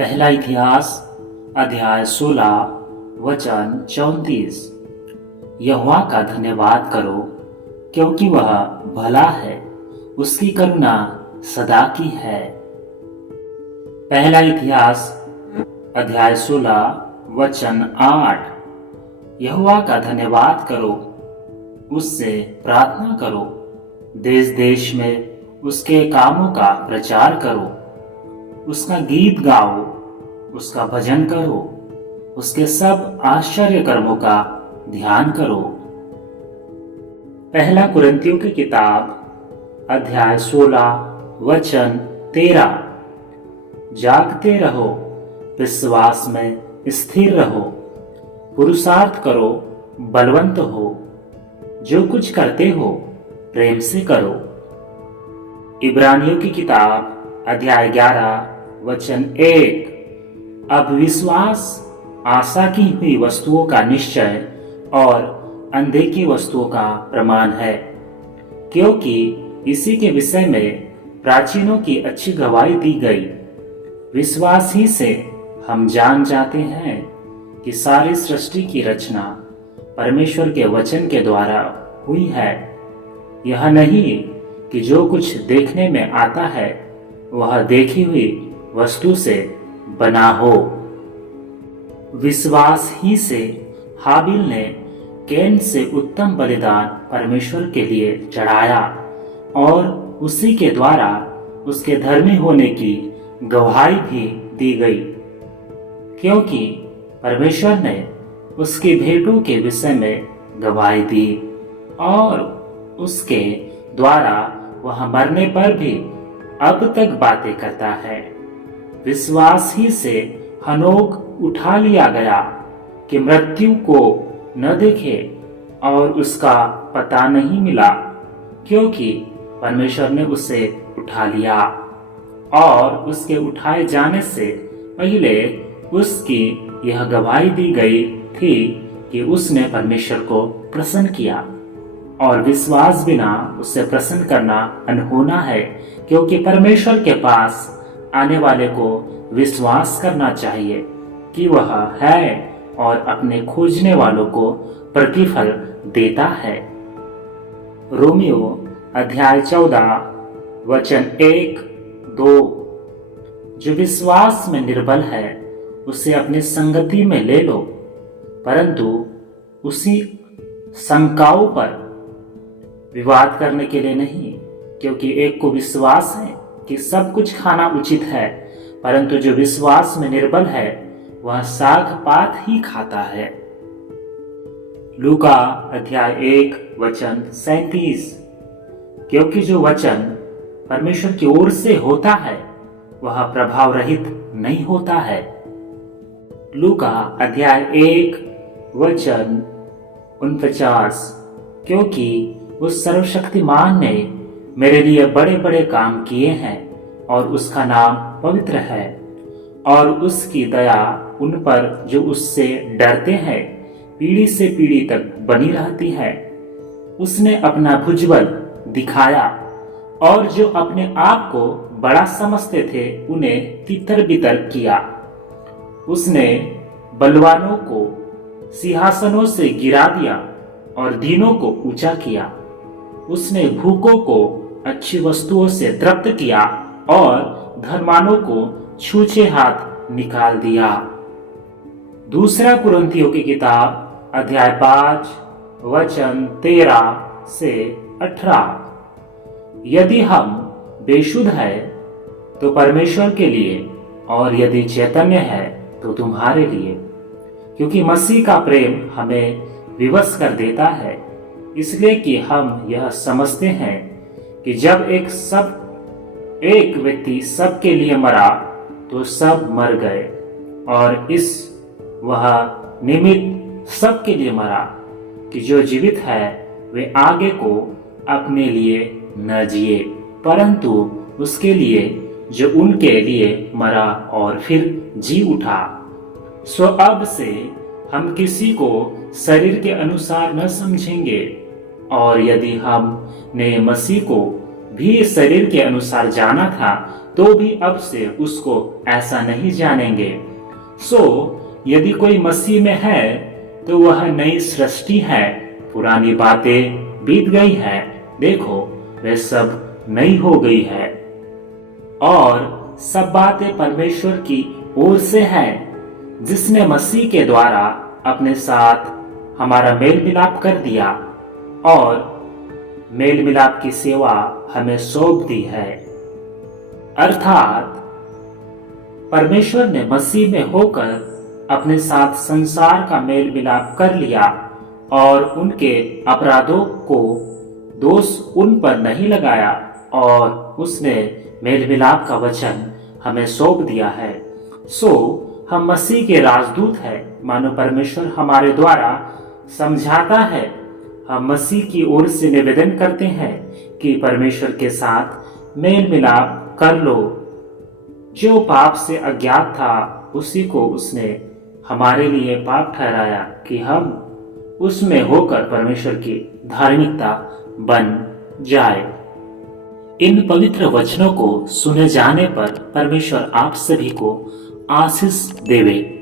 पहला इतिहास अध्याय 16 वचन 34। यहोवा का धन्यवाद करो क्योंकि वह भला है, उसकी करुणा सदा की है। पहला इतिहास अध्याय 16 वचन 8। यहोवा का धन्यवाद करो, उससे प्रार्थना करो, देश देश में उसके कामों का प्रचार करो, उसका गीत गाओ, उसका भजन करो, उसके सब आश्चर्य कर्मों का ध्यान करो। पहला कुरिन्थियों की किताब अध्याय 16 वचन 13। जागते रहो, विश्वास में स्थिर रहो, पुरुषार्थ करो, बलवंत हो, जो कुछ करते हो प्रेम से करो। इब्रानियों की किताब अध्याय 11 वचन 1। अब विश्वास आशा की हुई वस्तुओं का निश्चय और अनदेखी वस्तुओं का प्रमाण है, क्योंकि इसी के विषय में प्राचीनों की अच्छी गवाही दी गई। विश्वास ही से हम जान जाते हैं कि सारी सृष्टि की रचना परमेश्वर के वचन के द्वारा हुई है। यह नहीं कि जो कुछ देखने में आता है वह देखी हुई वस्तु से बना हो। विश्वास ही से हाबिल ने कैन से उत्तम बलिदान परमेश्वर के लिए चढ़ाया और उसी के द्वारा उसके धर्मी होने की गवाही भी दी गई, क्योंकि परमेश्वर ने उसकी भेंटों के विषय में गवाही दी और उसके द्वारा वह मरने पर भी अब तक बातें करता है। विश्वास ही से हनोक उठा लिया गया कि मृत्यु को न देखे और उसका पता नहीं मिला, क्योंकि परमेश्वर ने उसे उठा लिया और उसके उठाए जाने से पहले उसकी यह गवाही दी गई थी कि उसने परमेश्वर को प्रसन्न किया, और विश्वास बिना उससे प्रसन्न करना अनहोना है, क्योंकि परमेश्वर के पास आने वाले को विश्वास करना चाहिए कि वह है और अपने खोजने वालों को प्रतिफल देता है। रोमियो अध्याय 14 वचन 1-2। जो विश्वास में निर्बल है उसे अपनी संगति में ले लो, परंतु उसी शंकाओं पर विवाद करने के लिए नहीं, क्योंकि एक को विश्वास है कि सब कुछ खाना उचित है, परंतु जो विश्वास में निर्बल है वह साग पात ही खाता है। लूका अध्याय 1 वचन 37। क्योंकि जो वचन परमेश्वर की ओर से होता है वह प्रभाव रहित नहीं होता है। लूका अध्याय 1 वचन 49। क्योंकि उस सर्वशक्तिमान ने मेरे लिए बड़े बड़े काम किए हैं और उसका नाम पवित्र है, और उसकी दया उन पर जो उससे डरते हैं पीढ़ी से पीढ़ी तक बनी रहती है। उसने अपना भुजबल दिखाया और जो अपने आप को बड़ा समझते थे उन्हें तितर बितर किया। उसने बलवानों को सिंहासनों से गिरा दिया और दीनों को ऊंचा किया। उसने भूखों को अच्छी वस्तुओं से तृप्त किया और धनवानों को छूछे हाथ निकाल दिया। दूसरा कुरिन्थियों की किताब अध्याय 5 वचन 13 से 18। यदि हम बेशुद्ध है तो परमेश्वर के लिए, और यदि चैतन्य है तो तुम्हारे लिए, क्योंकि मसीह का प्रेम हमें विवश कर देता है, इसलिए कि हम यह समझते हैं कि जब एक व्यक्ति सबके लिए मरा तो सब मर गए, और इस वह निमित्त सबके लिए मरा कि जो जीवित है वे आगे को अपने लिए न जिए, परंतु उसके लिए जो उनके लिए मरा और फिर जी उठा। सो अब से हम किसी को शरीर के अनुसार न समझेंगे, और यदि हमने मसीह को भी शरीर के अनुसार जाना था तो भी अब से उसको ऐसा नहीं जानेंगे। यदि कोई मसीह में है तो वह नई सृष्टि है, पुरानी बातें बीत गई है, देखो वे सब नई हो गई है। और सब बातें परमेश्वर की ओर से हैं, जिसने मसीह के द्वारा अपने साथ हमारा मेल मिलाप कर दिया और मेल मिलाप की सेवा हमें सौंप दी है। अर्थात परमेश्वर ने मसीह में होकर अपने साथ संसार का मेल मिलाप कर लिया और उनके अपराधों को दोष उन पर नहीं लगाया, और उसने मेल मिलाप का वचन हमें सौंप दिया है। हम मसीह के राजदूत हैं, मानो परमेश्वर हमारे द्वारा समझाता है। हम मसीह की ओर से निवेदन करते हैं कि परमेश्वर के साथ मेल मिलाप कर लो। जो पाप से अज्ञात था उसी को उसने हमारे लिए पाप ठहराया कि हम उसमें होकर परमेश्वर की धार्मिकता बन जाए। इन पवित्र वचनों को सुने जाने पर परमेश्वर आप सभी को आशीष देवे।